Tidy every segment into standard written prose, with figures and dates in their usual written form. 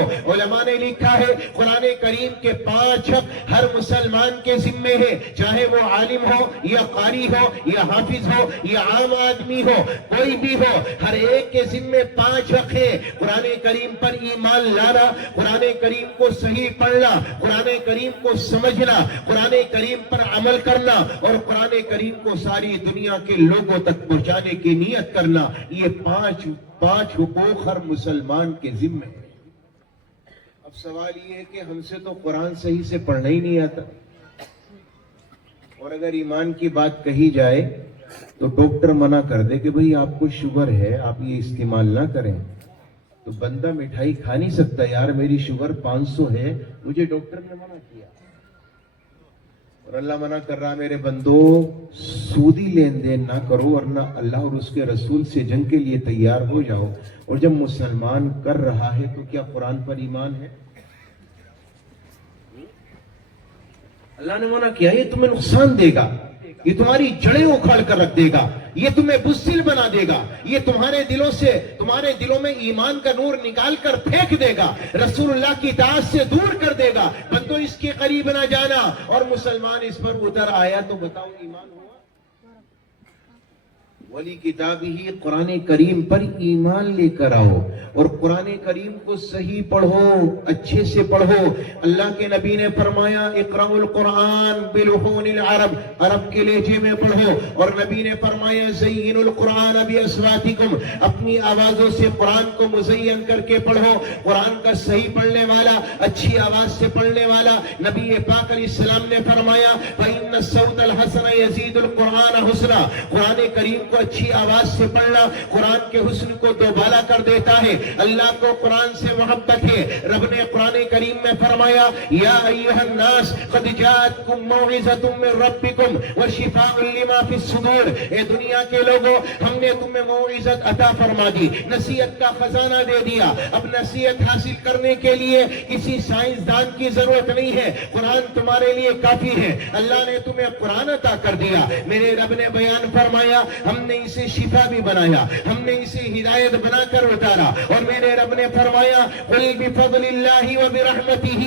ہو۔ علماء نے لکھا ہے قرآن کریم کے 5 حق ہر مسلمان کے ذمے ہے، چاہے وہ عالم ہو یا قاری ہو یا حافظ ہو یا عام آدمی ہو، کوئی بھی ہو، ہر ایک کے ذمے 5 حق ہیں۔ قرآن کریم پر ایمان لانا، قرآن کریم کو صحیح پڑھنا، قرآن کریم کو سمجھنا، قرآن کریم پر عمل کرنا اور قرآن کریم کو ساری دنیا کے لوگوں تک پہنچانے کی نیت کرنا، یہ 5 حقوق ہر مسلمان کے ذمے ہیں۔ اب سوال یہ ہے کہ ہم سے تو قرآن صحیح سے پڑھنا ہی نہیں آتا، اور اگر ایمان کی بات کہی جائے تو ڈاکٹر منع کر دے کہ بھئی آپ کو شوگر ہے، آپ یہ استعمال نہ کریں، تو بندہ مٹھائی کھا نہیں سکتا، یار میری شوگر 500 ہے، مجھے ڈاکٹر نے منع کیا۔ اور اللہ منع کر رہا میرے بندو سودی لین دین نہ کرو، ورنہ اللہ اور اس کے رسول سے جنگ کے لیے تیار ہو جاؤ۔ اور جب مسلمان کر رہا ہے تو کیا قرآن پر ایمان ہے؟ اللہ نے منع کیا، یہ تمہیں نقصان دے گا، یہ تمہاری جڑیں اکھاڑ کر رکھ دے گا، یہ تمہیں بزدل بنا دے گا، یہ تمہارے دلوں میں ایمان کا نور نکال کر پھینک دے گا، رسول اللہ کی اطاعت سے دور کر دے گا۔ بندو اس کے قریب نہ جانا، اور مسلمان اس پر اتر آیا تو بتاؤ ایمان ہوا؟ ولی کتاب ہی قرآن کریم پر ایمان لے کر آؤ اور قرآن کریم کو صحیح پڑھو، اچھے سے پڑھو۔ اللہ کے نبی نے فرمایا اقرأوا القرآن بلحون العرب، عرب کے لہجے میں پڑھو، اور نبی نے فرمایا زینوا القرآن باصواتکم، اپنی آوازوں سے قرآن کو مزین کر کے پڑھو۔ قرآن کا صحیح پڑھنے والا، اچھی آواز سے پڑھنے والا، نبی پاک علیہ السلام نے فرمایا فإن الصوت الحسن يزيد القرآن حسنا، قرآن کریم کو اچھی آواز سے پڑھنا قرآن کے حسن کو دوبالا کر دیتا ہے۔ اللہ کو قرآن سے محبت ہے، رب نے قرآن کریم میں فرمایا یا ایھا الناس قد جاءتکم موعظۃ من ربکم وشفاء لما فی الصدور، اے دنیا کے لوگوں ہم نے تمہیں موعظت عطا فرما دی، نصیحت کا خزانہ دے دیا۔ اب نصیحت حاصل کرنے کے لیے کسی سائنسدان کی ضرورت نہیں ہے، قرآن تمہارے لیے کافی ہے۔ اللہ نے تمہیں قرآن عطا کر دیا، میرے رب نے بیان فرمایا ہم نے اسے شفا بھی بنایا، ہم نے اسے ہدایت بنا کر اتارا، اور میرے رب نے فرمایا قل بفضل اللہ وبرحمتہ،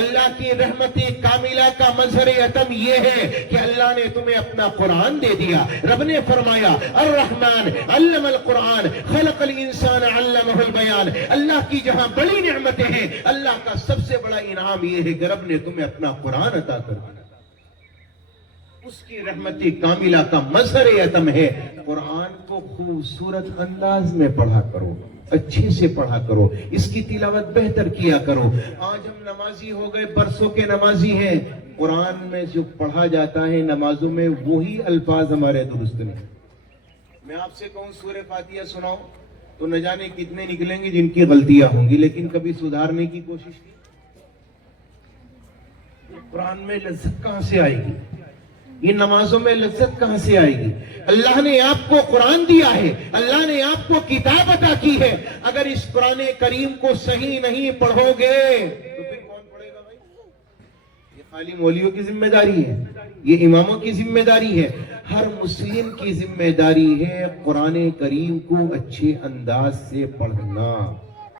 اللہ کی رحمت کاملہ کا مظہر اتم یہ ہے کہ اللہ نے تمہیں اپنا قرآن دے دیا۔ رب نے فرمایا الرحمن علم القرآن خلق الانسان علمہ البیان، اللہ کی جہاں بڑی نعمتیں ہیں، اللہ کا سب سے بڑا انعام یہ ہے کہ رب نے تمہیں اپنا قرآن عطا کر دیا، اس کی رحمت کاملہ کا مظہر اتم ہے۔ قرآن کو خوبصورت انداز میں پڑھا کرو، اچھے سے پڑھا کرو، اس کی تلاوت بہتر کیا کرو۔ آج ہم نمازی ہو گئے، برسوں کے نمازی ہیں، قرآن میں جو پڑھا جاتا ہے نمازوں میں وہی الفاظ ہمارے درست نہیں۔ میں آپ سے کہوں سورہ فاتحہ سناؤ تو نہ جانے کتنے نکلیں گے جن کی غلطیاں ہوں گی، لیکن کبھی سدھارنے کی کوشش کی؟ قرآن میں لذت کہاں سے آئے گی؟ یہ نمازوں میں لذت کہاں سے آئے گی؟ اللہ نے آپ کو قرآن دیا ہے، اللہ نے آپ کو کتاب عطا کی ہے، اگر اس قرآن کریم کو صحیح نہیں پڑھو گے تو پھر کون پڑھے گا بھائی؟ یہ خالی مولیوں کی ذمہ داری ہے، یہ اماموں کی ذمہ داری ہے، ہر مسلم کی ذمہ داری ہے قرآن کریم کو اچھے انداز سے پڑھنا۔